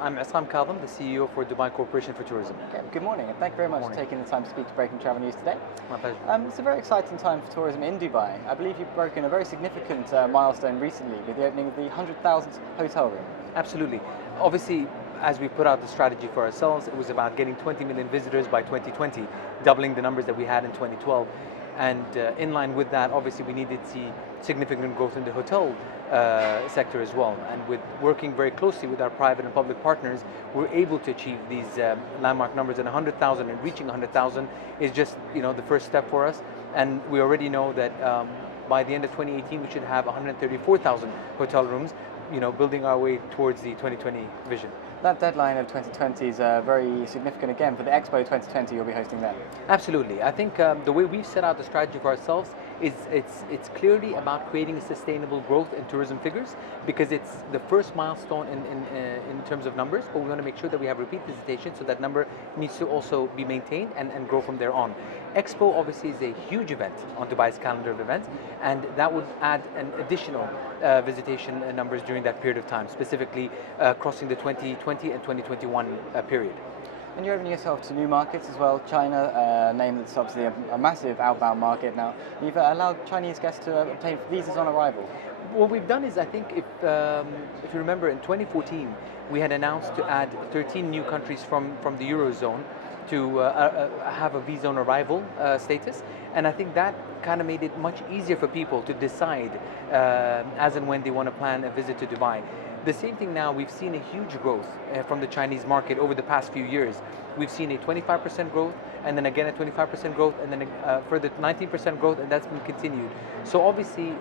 I'm Issam Kazim, the CEO for Dubai Corporation for Tourism. Okay, good morning, and thank you very much for taking the time to speak to Breaking Travel News today. My pleasure. It's a very exciting time for tourism in Dubai. I believe you've broken a very significant milestone recently with the opening of the 100,000th hotel room. Absolutely. Obviously, as we put out the strategy for ourselves, it was about getting 20 million visitors by 2020, doubling the numbers that we had in 2012. And in line with that, obviously, we needed to see significant growth in the hotel sector as well. And with working very closely with our private and public partners, we're able to achieve these landmark numbers. And 100,000 and reaching 100,000 is just the first step for us. And we already know that by the end of 2018, we should have 134,000 hotel rooms, building our way towards the 2020 vision. That deadline of 2020 is very significant again for the Expo 2020 you'll be hosting there. Absolutely. I think the way we've set out the strategy for ourselves is it's clearly about creating a sustainable growth in tourism figures, because it's the first milestone in terms of numbers, but we want to make sure that we have repeat visitation, so that number needs to also be maintained and grow from there on. Expo obviously is a huge event on Dubai's calendar of events, and that would add an additional visitation numbers during that period of time, specifically crossing the 2020 and 2021 period. And you're opening yourself to new markets as well. China, a name that's obviously a massive outbound market now. You've allowed Chinese guests to obtain visas on arrival. What we've done is, I think, if you remember, in 2014, we had announced to add 13 new countries from the Eurozone to have a visa on arrival status. And I think that kind of made it much easier for people to decide as and when they want to plan a visit to Dubai. The same thing now, we've seen a huge growth from the Chinese market over the past few years. We've seen a 25% growth, and then again a 25% growth, and then a further 19% growth, and that's been continued. So obviously,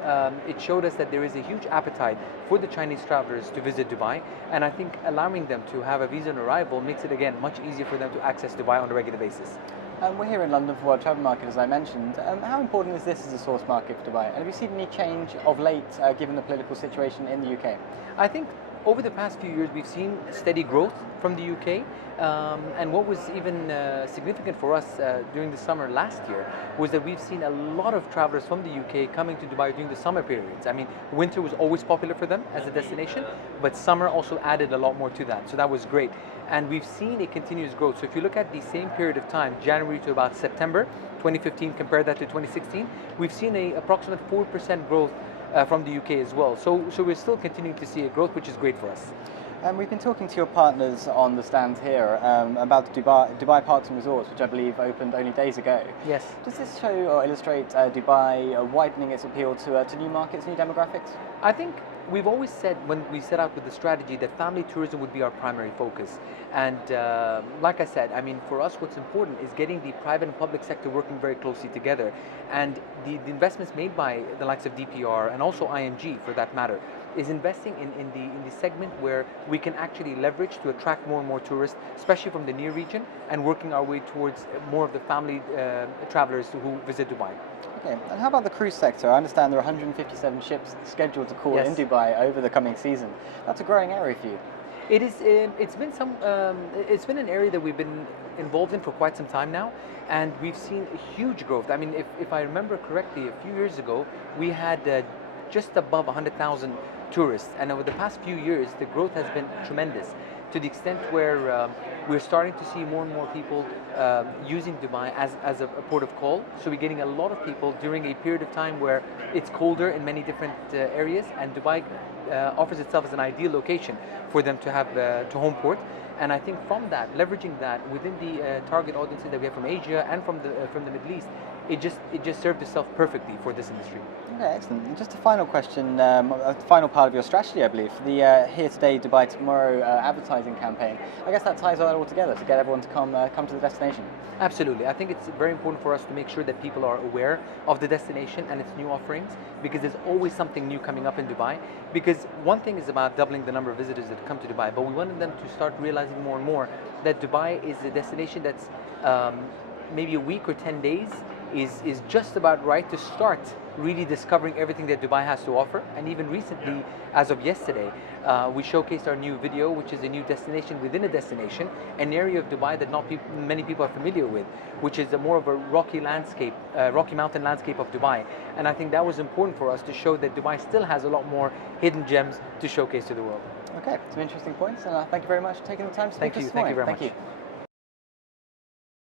it showed us that there is a huge appetite for the Chinese travelers to visit Dubai, and I think allowing them to have a visa on arrival makes it, again, much easier for them to access Dubai on a regular basis. We're here in London for World Travel Market, as I mentioned. How important is this as a source market for Dubai? And have you seen any change of late, given the political situation in the UK? I think over the past few years, we've seen steady growth from the UK. And what was even significant for us during the summer last year was that we've seen a lot of travelers from the UK coming to Dubai during the summer periods. I mean, winter was always popular for them as a destination, but summer also added a lot more to that. So that was great. And we've seen a continuous growth. So if you look at the same period of time, January to about September 2015, compare that to 2016, we've seen an approximate 4% growth from the UK as well. So we're still continuing to see a growth, which is great for us. We've been talking to your partners on the stand here about the Dubai Parks and Resorts, which I believe opened only days ago. Yes. Does this show or illustrate Dubai widening its appeal to new markets, new demographics? I think we've always said, when we set out with the strategy, that family tourism would be our primary focus. And like I said, I mean, for us, what's important is getting the private and public sector working very closely together. And the investments made by the likes of DPR and also IMG, for that matter, is investing in the segment where we can actually leverage to attract more and more tourists, especially from the near region, and working our way towards more of the family travelers who visit Dubai. Okay, and how about the cruise sector? I understand there are 157 ships scheduled to call in Dubai over the coming season. That's a growing area for you. It is. It's been an area that we've been involved in for quite some time now, and we've seen a huge growth. I mean, if I remember correctly, a few years ago we had just above 100,000 tourists, and over the past few years the growth has been tremendous, to the extent where we're starting to see more and more people using Dubai as a port of call. So we're getting a lot of people during a period of time where it's colder in many different areas, and Dubai offers itself as an ideal location for them to have to home port. And I think from that, leveraging that within the target audiences that we have from Asia and from the Middle East, it just served itself perfectly for this industry. Okay, excellent. And just a final question, a final part of your strategy, I believe, the Here Today, Dubai Tomorrow advertising campaign. I guess that ties that all together to get everyone to come to the destination. Absolutely. I think it's very important for us to make sure that people are aware of the destination and its new offerings, because there's always something new coming up in Dubai. Because one thing is about doubling the number of visitors that come to Dubai, but we wanted them to start realizing more and more that Dubai is a destination that's maybe a week or 10 days is just about right to start really discovering everything that Dubai has to offer. And even recently, as of yesterday, we showcased our new video, which is a new destination within a destination, an area of Dubai that not many people are familiar with, which is more of a rocky landscape, rocky mountain landscape of Dubai. And I think that was important for us to show that Dubai still has a lot more hidden gems to showcase to the world. Okay, some interesting points, and thank you very much for taking the time to speak Thank to us you. this Thank morning. you very Thank much. you.